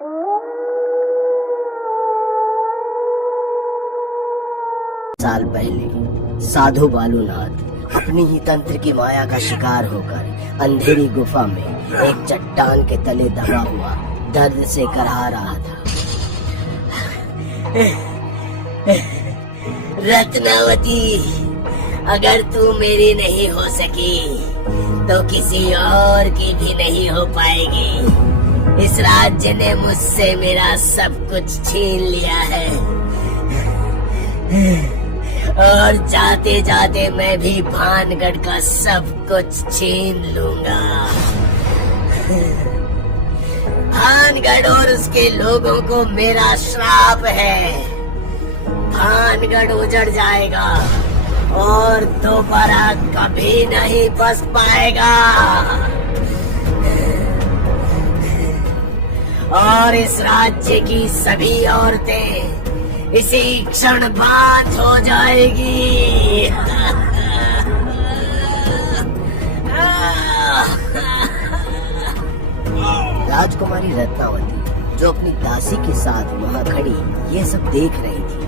साल पहले साधु बालूनाथ अपनी ही तंत्र की माया का शिकार होकर अंधेरी गुफा में एक चट्टान के तले दबा हुआ दर्द से करहा रहा था। रत्नावती, अगर तू मेरी नहीं हो सकी तो किसी और की भी नहीं हो पाएगी। इस राज्य ने मुझसे मेरा सब कुछ छीन लिया है और जाते जाते मैं भी भानगढ़ का सब कुछ छीन लूंगा। भानगढ़ और उसके लोगों को मेरा श्राप है। भानगढ़ उजड़ जाएगा और दोबारा कभी नहीं बस पाएगा और इस राज्य की सभी औरतें इसी क्षण बात हो जाएगी। राजकुमारी रत्नावती जो अपनी दासी के साथ वहाँ खड़ी ये सब देख रही थी,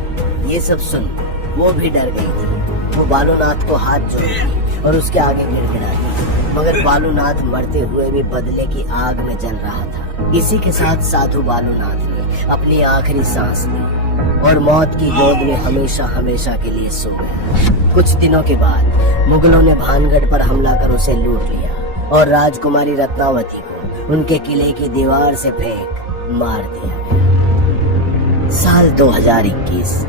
ये सब सुन वो भी डर गई थी। वो बालूनाथ को हाथ जोड़ी और उसके आगे गिड़गिड़ाती, मगर बालूनाथ मरते हुए भी बदले की आग में जल रहा था। इसी के साथ साधु बालूनाथ ने अपनी आखिरी सांस ली और मौत की गोद में हमेशा हमेशा के लिए सो गया। कुछ दिनों के बाद मुगलों ने भानगढ़ पर हमला कर उसे लूट लिया और राजकुमारी रत्नावती को उनके किले की दीवार से फेंक मार दिया। साल 2021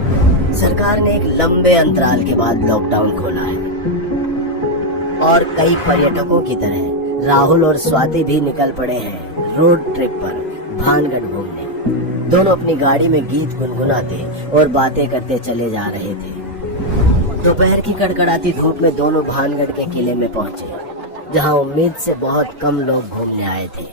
सरकार ने एक लंबे अंतराल के बाद लॉकडाउन खोला है और कई पर्यटकों की तरह राहुल और स्वाति भी निकल पड़े हैं रोड ट्रिप पर भानगढ़ घूमने। दोनों अपनी गाड़ी में गीत गुनगुनाते और बातें करते चले जा रहे थे। दोपहर की कड़कड़ाती धूप में दोनों भानगढ़ के किले में पहुंचे, जहां उम्मीद से बहुत कम लोग घूमने आए थे।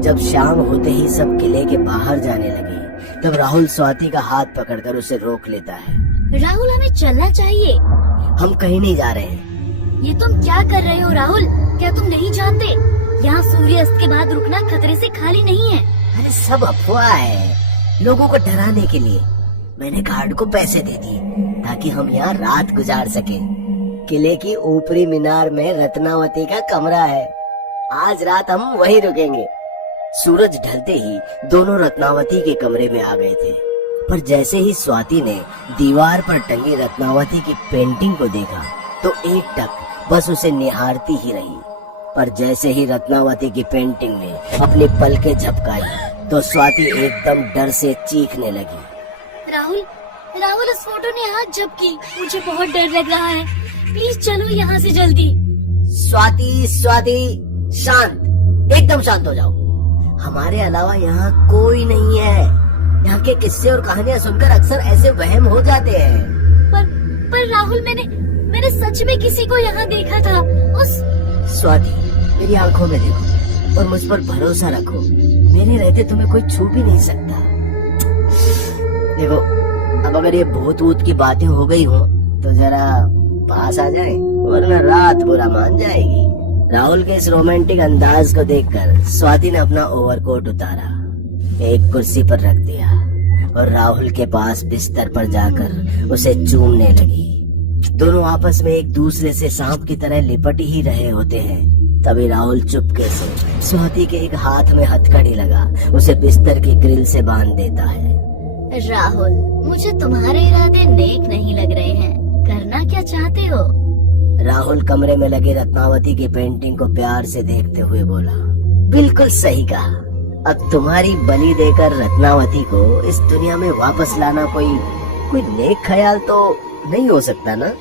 जब शाम होते ही सब किले के बाहर जाने लगे, तब राहुल स्वाति का हाथ पकड़कर उसे रोक लेता है। राहुल, हमें चलना चाहिए। हम कहीं नहीं जा रहे हैं। ये तुम क्या कर रहे हो राहुल? क्या तुम नहीं जानते यहाँ सूर्यास्त के बाद रुकना खतरे से खाली नहीं है? अरे सब अफवाह है, लोगों को डराने के लिए। मैंने गार्ड को पैसे दे दिए ताकि हम यहाँ रात गुजार सके। किले की ऊपरी मीनार में रत्नावती का कमरा है, आज रात हम वहीं रुकेंगे। सूरज ढलते ही दोनों रत्नावती के कमरे में आ गए थे, पर जैसे ही स्वाति ने दीवार पर टंगी रत्नावती की पेंटिंग को देखा तो एकटक बस उसे निहारती ही रही। पर जैसे ही रत्नावती की पेंटिंग ने अपनी पलकें झपकाई तो स्वाति एकदम डर से चीखने लगी। राहुल, राहुल, उस फोटो ने हाथ झपकी। मुझे बहुत डर लग रहा है। प्लीज चलो यहाँ से जल्दी। स्वाति, स्वाति, शांत, एकदम शांत हो जाओ। हमारे अलावा यहाँ कोई नहीं है। यहाँ के किस्से और कहानियाँ सुनकर अक्सर ऐसे वहम हो जाते हैं। पर राहुल, मैंने सच में किसी को यहाँ देखा था। स्वाति, मेरी आंखों में देखो और मुझ पर भरोसा रखो। मेरे रहते तुम्हें कोई छू भी नहीं सकता। देखो, अब अगर ये भूत वूत की बातें हो गई हो तो जरा पास आ जाए, वरना रात बुरा मान जाएगी। राहुल के इस रोमांटिक अंदाज को देखकर स्वाति ने अपना ओवरकोट उतारा, एक कुर्सी पर रख दिया और राहुल के पास बिस्तर पर जाकर उसे चूमने लगी। दोनों आपस में एक दूसरे से सांप की तरह लिपट ही रहे होते हैं। तभी राहुल चुपके से स्वाति के एक हाथ में हथकड़ी लगा उसे बिस्तर की ग्रिल से बांध देता है। राहुल, मुझे तुम्हारे इरादे नेक नहीं लग रहे हैं। करना क्या चाहते हो? राहुल कमरे में लगे रत्नावती की पेंटिंग को प्यार से देखते हुए बोला। बिल्कुल सही कहा। अब तुम्हारी बलि देकर रत्नावती को इस दुनिया में वापस लाना कोई नेक ख्याल तो नहीं हो सकता ना?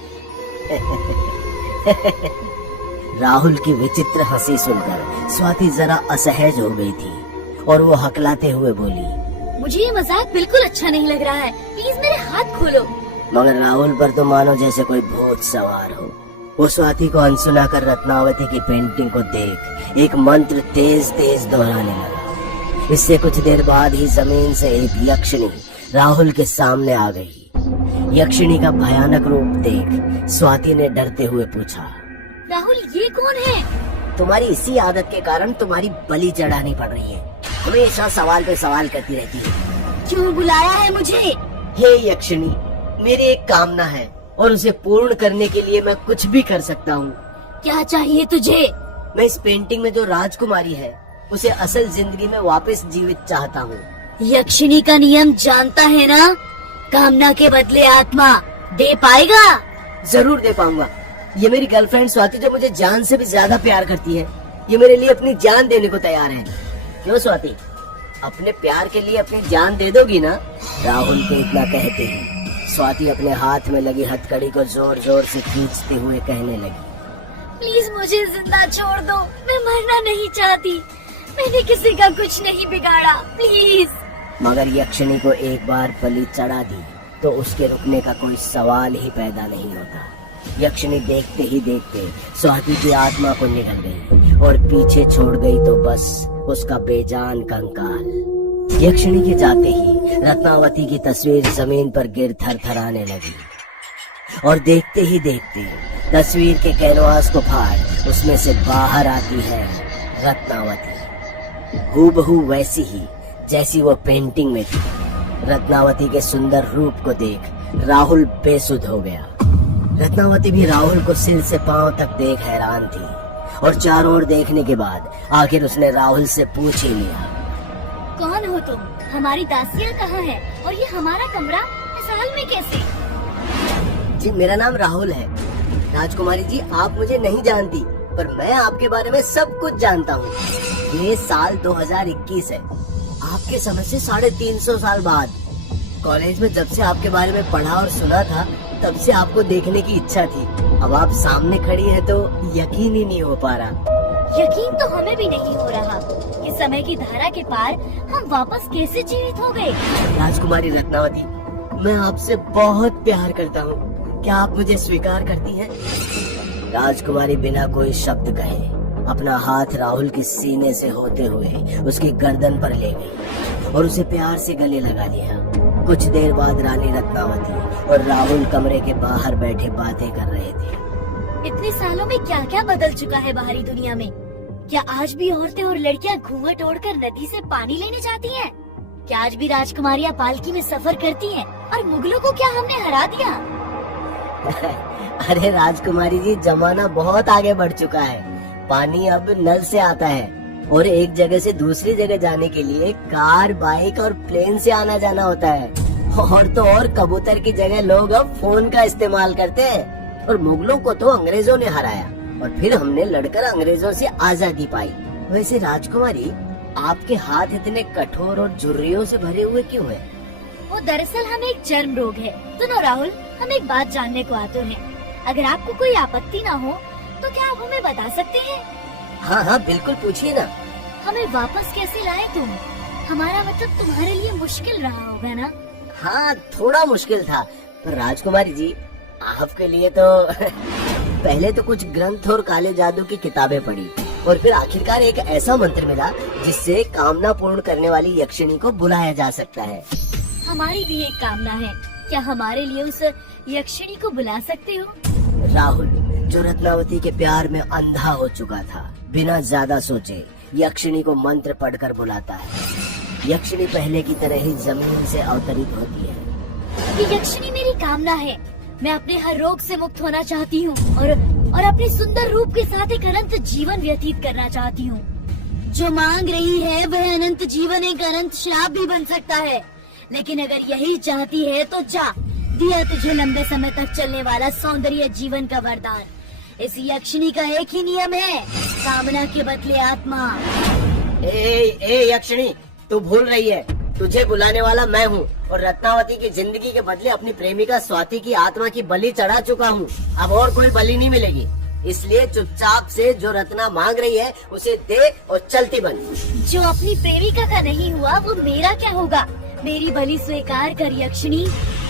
राहुल की विचित्र हंसी सुनकर स्वाति जरा असहज हो गई थी और वो हकलाते हुए बोली, मुझे ये मजाक बिल्कुल अच्छा नहीं लग रहा है। प्लीज मेरे हाथ खोलो। मगर राहुल पर तो मानो जैसे कोई भूत सवार हो। वो स्वाति को अनसुना कर रत्नावती की पेंटिंग को देख एक मंत्र तेज तेज दोहराने लगा। इससे कुछ देर बाद ही जमीन से एक यक्षिणी राहुल के सामने आ गई। यक्षिणी का भयानक रूप देख स्वाति ने डरते हुए पूछा, राहुल, ये कौन है? तुम्हारी इसी आदत के कारण तुम्हारी बलि चढ़ानी पड़ रही है। हमेशा सवाल पे सवाल करती रहती है। क्यों बुलाया है मुझे? हे यक्षिणी, मेरी एक कामना है और उसे पूर्ण करने के लिए मैं कुछ भी कर सकता हूँ। क्या चाहिए तुझे? मैं इस पेंटिंग में जो राजकुमारी है उसे असल जिंदगी में वापस जीवित चाहता हूँ। यक्षिणी का नियम जानता है ना? कामना के बदले आत्मा दे पाएगा? जरूर दे पाऊंगा। ये मेरी गर्लफ्रेंड स्वाति जो मुझे जान से भी ज्यादा प्यार करती है, ये मेरे लिए अपनी जान देने को तैयार है। क्यों स्वाति, अपने प्यार के लिए अपनी जान दे दोगी ना? राहुल के इतना कहते ही स्वाति अपने हाथ में लगी हथकड़ी को जोर जोर से खींचते हुए कहने लगी, प्लीज मुझे जिंदा छोड़ दो, मैं मरना नहीं चाहती। मैंने किसी का कुछ नहीं बिगाड़ा, प्लीज। मगर यक्षिणी को एक बार बलि चढ़ा दी तो उसके रुकने का कोई सवाल ही पैदा नहीं होता। यक्षिणी देखते ही देखते स्वाति की आत्मा को निगल गई और पीछे छोड़ गई तो बस उसका बेजान कंकाल। यक्षिणी के जाते ही रत्नावती की तस्वीर जमीन पर गिर थरथराने लगी और देखते ही देखते तस्वीर के कैनवास को फाड़ उसमें से बाहर आती है रत्नावती, हूबहू वैसी ही जैसी वो पेंटिंग में थी। रत्नावती के सुंदर रूप को देख राहुल बेसुध हो गया। रत्नावती भी राहुल को सिर से पांव तक देख हैरान थी और चारों ओर देखने के बाद आखिर उसने राहुल से पूछ ही लिया, कौन हो तुम? हमारी दासियाँ कहाँ है? और ये हमारा कमरा इस हाल में कैसे? जी मेरा नाम राहुल है। राजकुमारी जी, आप मुझे नहीं जानती पर मैं आपके बारे में सब कुछ जानता हूँ। ये साल 2021 है, आपके समय से 350 साल बाद। कॉलेज में जब से आपके बारे में पढ़ा और सुना था तब से आपको देखने की इच्छा थी। अब आप सामने खड़ी है तो यकीन ही नहीं हो पा रहा। यकीन तो हमें भी नहीं हो रहा कि समय की धारा के पार हम वापस कैसे जीवित हो गए। राजकुमारी रत्नावती, मैं आपसे बहुत प्यार करता हूँ, क्या आप मुझे स्वीकार करती हैं? राजकुमारी बिना कोई शब्द कहे अपना हाथ राहुल के सीने से होते हुए उसकी गर्दन पर ले गई और उसे प्यार से गले लगा लिया। कुछ देर बाद रानी रत्नावती और राहुल कमरे के बाहर बैठे बातें कर रहे थे। इतने सालों में क्या क्या बदल चुका है बाहरी दुनिया में। क्या आज भी औरतें और लड़कियां घूंघट ओढ़कर नदी से पानी लेने जाती हैं? क्या आज भी राजकुमारियां पालकी में सफर करती हैं? और मुगलों को क्या हमने हरा दिया? अरे राजकुमारी जी, जमाना बहुत आगे बढ़ चुका है। पानी अब नल से आता है और एक जगह से दूसरी जगह जाने के लिए कार, बाइक और प्लेन से आना जाना होता है। और तो और कबूतर की जगह लोग अब फोन का इस्तेमाल करते हैं। और मुगलों को तो अंग्रेजों ने हराया और फिर हमने लड़कर अंग्रेजों से आजादी पाई। वैसे राजकुमारी, आपके हाथ इतने कठोर और झुर्रियों से भरे हुए क्यों हैं? वो दरअसल हमें एक चर्म रोग है। सुनो राहुल, हम एक बात जानने को आते हैं। अगर आपको कोई आपत्ति ना हो तो क्या आप हमें बता सकते हैं? हाँ हाँ बिल्कुल, पूछिए ना। हमें वापस कैसे लाए तुम? हमारा मतलब तुम्हारे लिए मुश्किल रहा होगा ना? हाँ, थोड़ा मुश्किल था पर राजकुमारी जी, आपके लिए तो पहले तो कुछ ग्रंथ और काले जादू की किताबें पढ़ी और फिर आखिरकार एक ऐसा मंत्र मिला जिससे कामना पूर्ण करने वाली यक्षिणी को बुलाया जा सकता है। हमारी भी एक कामना है, क्या हमारे लिए उस यक्षिणी को बुला सकते हो? राहुल, जो रत्नावती के प्यार में अंधा हो चुका था, बिना ज्यादा सोचे यक्षिणी को मंत्र पढ़कर बुलाता है। यक्षिणी पहले की तरह ही जमीन से अवतरित होती है। ये यक्षिणी मेरी कामना है। मैं अपने हर रोग से मुक्त होना चाहती हूँ और अपने सुंदर रूप के साथ एक अनंत जीवन व्यतीत करना चाहती हूँ। जो मांग रही है वह अनंत जीवन एक अनंत श्राप भी बन सकता है, लेकिन अगर यही चाहती है तो जा, दिया तुझे लंबे समय तक चलने वाला सौंदर्य जीवन का वरदान। इस यक्षिणी का एक ही नियम है, कामना के बदले आत्मा। ए यक्षिणी, तू भूल रही है, तुझे बुलाने वाला मैं हूँ और रत्नावती की जिंदगी के बदले अपनी प्रेमिका स्वाति की आत्मा की बलि चढ़ा चुका हूँ। अब और कोई बलि नहीं मिलेगी, इसलिए चुपचाप से जो रत्ना मांग रही है उसे दे और चलती बन। जो अपनी प्रेमिका का नहीं हुआ वो मेरा क्या होगा? मेरी बलि स्वीकार कर यक्षिणी।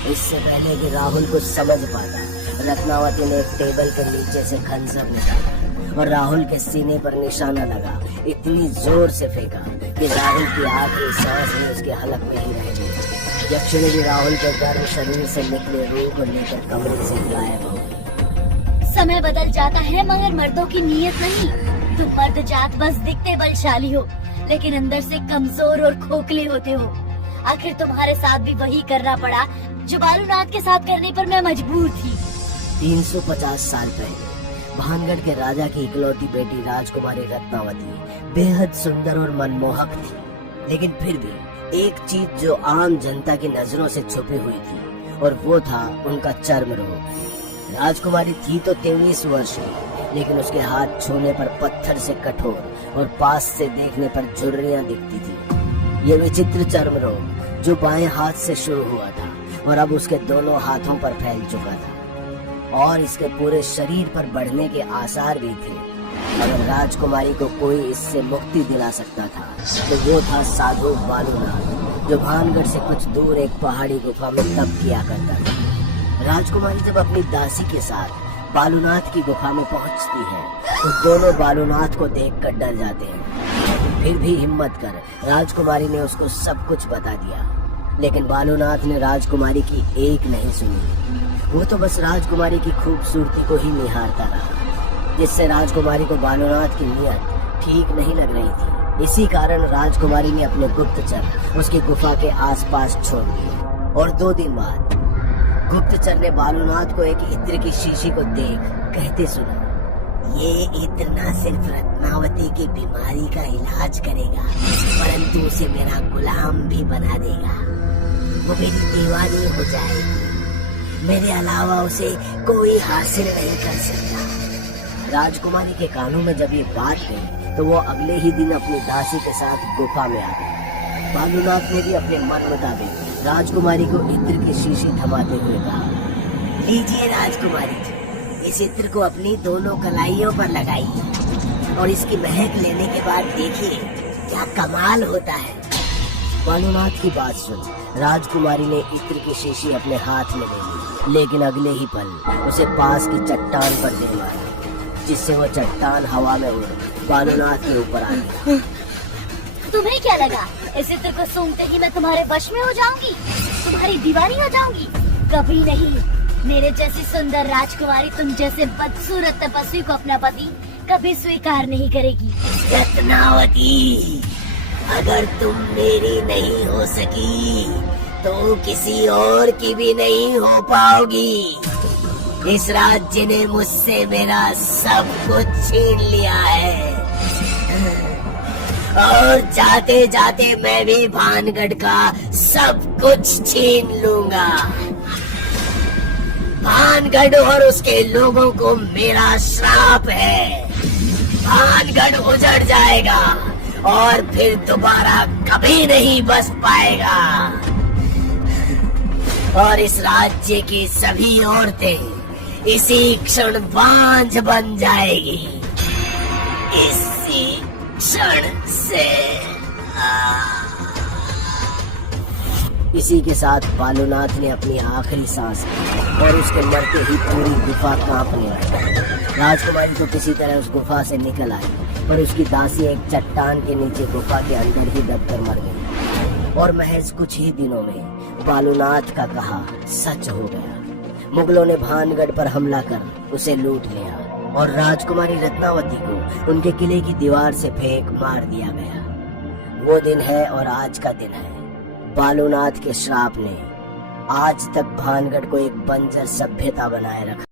इससे पहले कि राहुल कुछ समझ पाता, रत्नावती ने एक टेबल के नीचे से खंजर निकाला और राहुल के सीने पर निशाना लगा। इतनी जोर से फेंका कि राहुल की आखिरी सांस भी उसके हलक में ही रह गई। यक्षिणी भी राहुल के गर्म शरीर से निकले रूह को लेकर कमरे से गायब हो गई। समय बदल जाता है मगर मर्दों की नीयत नहीं। तुम मर्द जात बस दिखते बलशाली हो, लेकिन अंदर से कमजोर और खोखले होते हो। आखिर तुम्हारे साथ भी वही करना पड़ा जो बालूनाथ के साथ करने पर मैं मजबूर थी। 350 साल पहले भानगढ़ के राजा की इकलौती बेटी राजकुमारी रत्नावती बेहद सुंदर और मनमोहक थी, लेकिन फिर भी एक चीज जो आम जनता की नजरों से छुपी हुई थी, और वो था उनका चर्म रोग। राजकुमारी थी तो 23 वर्ष की, लेकिन उसके हाथ छूने पर पत्थर से कठोर और पास से देखने पर झुर्रियां दिखती थी। ये विचित्र चर्म रोग जो बाएं हाथ से शुरू हुआ था और अब उसके दोनों हाथों पर फैल चुका था, और इसके पूरे शरीर पर बढ़ने के आसार भी थे। अगर राजकुमारी को कोई इससे मुक्ति दिला सकता था तो वो था साधु बालूनाथ, जो भानगढ़ से कुछ दूर एक पहाड़ी गुफा में तप किया करता था। राजकुमारी जब अपनी दासी के साथ बालूनाथ की गुफा में पहुंचती है तो दोनों बालूनाथ को देखकर डर जाते हैं। फिर भी हिम्मत कर राजकुमारी ने उसको सब कुछ बता दिया, लेकिन बालूनाथ ने राजकुमारी की एक नहीं सुनी। वो तो बस राजकुमारी की खूबसूरती को ही निहारता रहा, जिससे राजकुमारी को बालूनाथ की नीयत ठीक नहीं लग रही थी। इसी कारण राजकुमारी ने अपने गुप्तचर उसकी गुफा के आसपास छोड़ दिए, और 2 दिन बाद गुप्तचर ने बालूनाथ को एक इत्र की शीशी को देख कहते सुना, ये इत्र न सिर्फ रत्नावती की बीमारी का इलाज करेगा, परंतु उसे मेरा गुलाम भी बना देगा। वो मेरी दीवानी हो जाएगी, मेरे अलावा उसे कोई हासिल नहीं कर सकता। राजकुमारी के कानों में जब ये बात गई तो वो अगले ही दिन अपनी दासी के साथ गुफा में आ गई। बालूनाथ ने भी अपने मन मुताबिक राजकुमारी को इत्र की शीशी थमाते हुए कहा, लीजिए राजकुमारी जी, इस इत्र को अपनी दोनों कलाइयों पर लगाइए और इसकी महक लेने के बाद देखिए क्या कमाल होता है। बालूनाथ की बात सुन राजकुमारी ने इत्र की शीशी अपने हाथ में ले ली, लेकिन अगले ही पल उसे पास की चट्टान पर दे मारा, जिससे वो चट्टान हवा में उड़ बालूनाथ के ऊपर आ गया। तुम्हें क्या लगा इस इत्र को सूंघते ही मैं तुम्हारे वश में हो जाऊंगी, तुम्हारी दीवानी हो जाऊंगी? कभी नहीं। मेरे जैसी सुंदर राजकुमारी तुम जैसे बदसूरत तपस्वी को अपना पति कभी स्वीकार नहीं करेगी। रत्नावती, अगर तुम मेरी नहीं हो सकी तो किसी और की भी नहीं हो पाओगी। इस राज्य ने मुझसे मेरा सब कुछ छीन लिया है, और जाते जाते मैं भी भानगढ़ का सब कुछ छीन लूंगा। भानगढ़ और उसके लोगों को मेरा श्राप है। भानगढ़ उजड़ जाएगा और फिर दोबारा कभी नहीं बस पाएगा, और इस राज्य की सभी औरतें इसी क्षण बांझ बन जाएगी। इसी क्षण से। इसी के साथ बालूनाथ ने अपनी आखिरी सांस ली और उसके मरते ही पूरी गुफा कांपने लगी। राजकुमारी तो किसी तरह उस गुफा से निकल आई, पर उसकी दासी एक चट्टान के नीचे गुफा के अंदर ही दबकर मर गई, और महज कुछ ही दिनों में बालूनाथ का कहा सच हो गया। मुगलों ने भानगढ़ पर हमला कर उसे लूट लिया, और राजकुमारी रत्नावती को उनके किले की दीवार से फेंक मार दिया गया। वो दिन है और आज का दिन है। बालूनाथ के श्राप ने आज तक भानगढ़ को एक बंजर सभ्यता बनाए रखा।